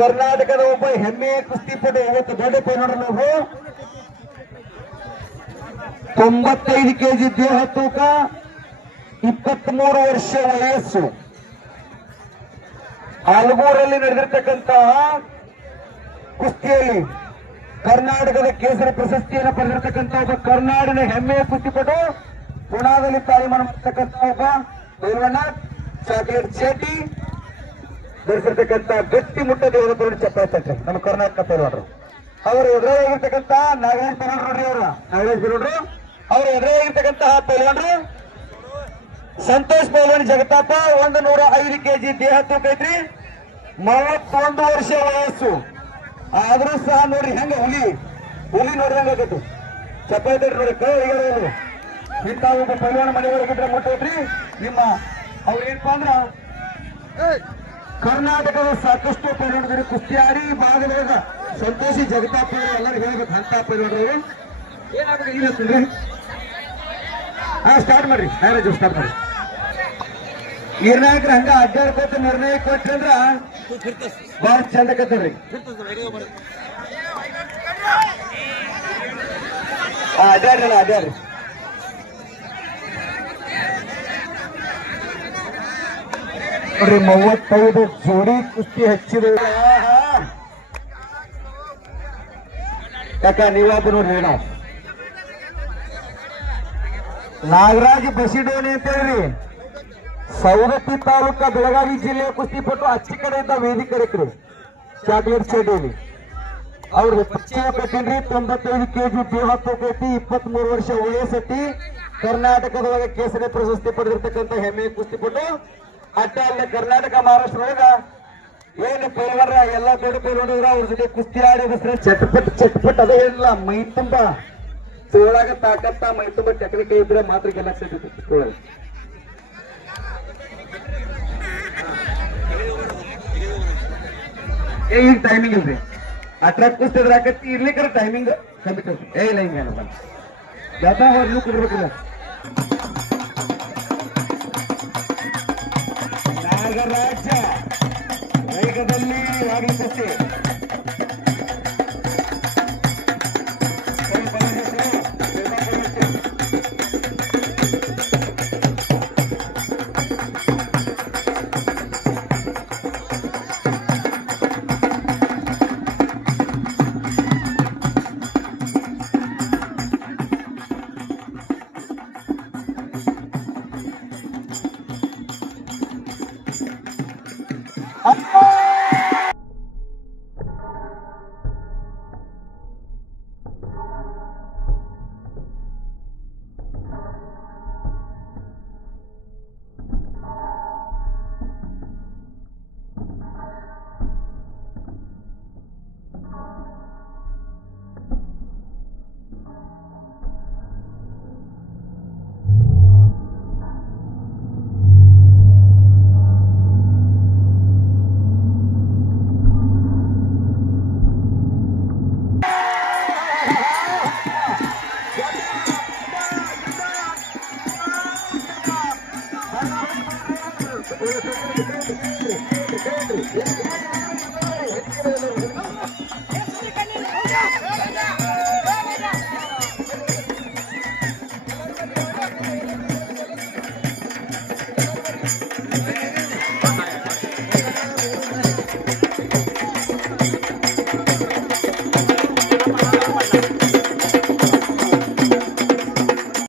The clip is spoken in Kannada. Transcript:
ಕರ್ನಾಟಕದ ಒಬ್ಬ ಹೆಮ್ಮೆಯ ಕುಸ್ತಿಪಟು ಇವತ್ತು ದೊಡ್ಡ ನೋಡ್ರಿ ನಾವು. ತೊಂಬತ್ತೈದು ಕೆಜಿ ದೇಹ ತೂಕ ಇಪ್ಪತ್ತ್ ಮೂರು ವರ್ಷ ವಯಸ್ಸು. ಆಲಗೂರಲ್ಲಿ ನಡೆದಿರ್ತಕ್ಕಂತಹ ಕುಸ್ತಿಯಲ್ಲಿ ಕರ್ನಾಟಕದ ಕೇಸರಿ ಪ್ರಶಸ್ತಿಯನ್ನು ಪಡೆದಿರ್ತಕ್ಕಂಥ ಒಬ್ಬ ಕರ್ನಾಡಿನ ಹೆಮ್ಮೆಯ ಕುಸ್ತಿಪಟು ಪುಣಾದಲ್ಲಿ ತಾಲೀಮಾನು ಮಾಡತಕ್ಕಂಥ ಒಬ್ಬ ಭೈರವಣ್ಣ ಚಾಕ್ಲೇಟ್ ಚೇಟಿ ಧರಿಸಿರ್ತಕ್ಕಂಥ ಗಟ್ಟಿ ಮುಟ್ಟ ದೇವರ ತೋರಣ ಚಪ್ಪಾಳೆ ನಮ್ಮ ಕರ್ನಾಟಕ ಪೈಲ್ವಾಡ್ರು ಅವರು ಎದುರಾಗಿರ್ತಕ್ಕಂಥ ನಾಗರಾಜ್ ಪೈಲ್ವಾಡ್ ನೋಡ್ರಿ ಅವರು. ನಾಗರಾಜ್ ಪೈಲ್ವಾಡ್ರು ಅವರು ಎದುರಾಗಿರ್ತಕ್ಕಂತಹ ಪೈಲ್ವಾಡ್ರು ಸಂತೋಷ್ ಪೈಲ್ವಾನ್ ಜಗತಾಪ ಒಂದು ನೂರ ಐದು ಕೆಜಿ ದೇಹ ತೂಕ ಐತ್ರಿ ಮೂವತ್ತೊಂದು ವರ್ಷ ವಯಸ್ಸು. ಆದ್ರೂ ಸಹ ನೋಡ್ರಿ ಹೆಂಗ ಹುಲಿ. ಹುಲಿ ನೋಡಿದಂಗ ಆಗತ್ತು. ಚಪ್ಪಾಳೆ ನೋಡಿ ಕೈ ಇಂತ ಇಂಥ ಒಬ್ಬ ಪೈಲ್ವಾನ ಮನೆ ಒಳಗಿದ್ರೆ ಮುಟ್ಟೈತ್ರಿ. ನಿಮ್ಮ ಅವ್ರು ಏನಪ್ಪಾ ಅಂದ್ರ ಕರ್ನಾಟಕದ ಸಾಕಷ್ಟು ಪೈಲವಾನರು ಕುಸ್ತಿ ಆಡಿ ಭಾಗದಾಗ ಸಂತೋಷಿ ಜಗತಾಪ ಎಲ್ಲರೂ ಹೇಳ್ಬೇಕು ಅಂತ ಪೈಲವಾನರು ಏನಾಗ್ಬೇಕು ಇಲ್ಲ ಸುಂದ್ರಿ ಹಾ ಸ್ಟಾರ್ಟ್ ಮಾಡ್ರಿ. ಮ್ಯಾರೇಜ್ ಸ್ಟಾರ್ಟ್ ಮಾಡ್ರಿ. ನಿರ್ಣಾಯಕರು ಹಂಗ ಕೊಟ್ಟು ನಿರ್ಣಯ ಕೊಟ್ಟಂದ್ರ ಬಹಳ ಚಂದ ಕತ್ತರಿ ಅಡ್ಡಾಡ್ರಲ್ಲ, ಅಡ್ಡಾಡ್ರಿ. ನೋಡ್ರಿ ಮೂವತ್ತೈದು ಜೋಡಿ ಕುಸ್ತಿ ಹಚ್ಚಿದ. ಯಾಕ ನೀವಾದ್ರು ನೋಡ್ರಿ ಏನೋ ನಾಗರಾಜ್ ಬಸಿಡೋನಿ ಅಂತೇಳಿ ಸವದತ್ತಿ ತಾಲೂಕ ಬೆಳಗಾವಿ ಜಿಲ್ಲೆಯ ಕುಸ್ತಿಪಟ್ಟು ಅಚ್ಚಿ ಕಡೆ ಇದ್ದ ವೇದಿಕೆ ಕರೆಕ್ರಿ ಚಾಕ್ಲೇಟ್ ಶೆಡ್ಯೂಲಿ ಅವ್ರಿಗೆ ಪರಿಚಯ ಕೊಟ್ಟಿನ್ರಿ, ತೊಂಬತ್ತೈದು ಕೆಜಿ ದೇಹ ತೂಕೈತಿ ಇಪ್ಪತ್ತ್ ಮೂರು ವರ್ಷ ವಯಸ್ಸತಿ ಕರ್ನಾಟಕದೊಳಗೆ ಕೇಸರಿ ಪ್ರಶಸ್ತಿ ಪಡೆದಿರ್ತಕ್ಕಂಥ ಹೆಮ್ಮೆ ಕುಸ್ತಿಪಟ್ಟು ಅಟ್ಟ ಅಲ್ಲ ಕರ್ನಾಟಕ, ಮಹಾರಾಷ್ಟ್ರದೊಳಗ ಏನು ಪೈಲ್ವಾರ ಎಲ್ಲ ದೊಡ್ಡ ಪೈಲ್ವಾರ ಅವ್ರ ಜೊತೆ ಕುಸ್ತಿ ಆಡಿ ಹೆಸರು ಚಟ್ಪಟ್ ಚಟ್ಪಟ್ ಅದೇ ಇಲ್ಲ ಮೈ ತುಂಬ ತೋಳಾಗ ತಾಕತ್ತ, ಮೈ ತುಂಬ ಟೆಕ್ನಿಕ್ ಇದ್ರೆ ಮಾತ್ರ ಗೆಲ್ಲ ಸಿಗುತ್ತೆ. ಏ, ಈಗ ಟೈಮಿಂಗ್ ಇಲ್ರಿ. ಅಟ್ರಾಕ್ ಕುಸ್ತಿದ್ರ ಆಕತ್ತಿ. ಇರ್ಲಿಕ್ಕರ ಟೈಮಿಂಗ್ ಕಮ್ಮಿ ಏ, ಇಲ್ಲ ಗದ ಹೊರಲು ಕೊಡ್ಬೇಕಿಲ್ಲ ನಾಗರಾಜ ವೇಗದಲ್ಲಿ ಆಗಲಿ Thank you.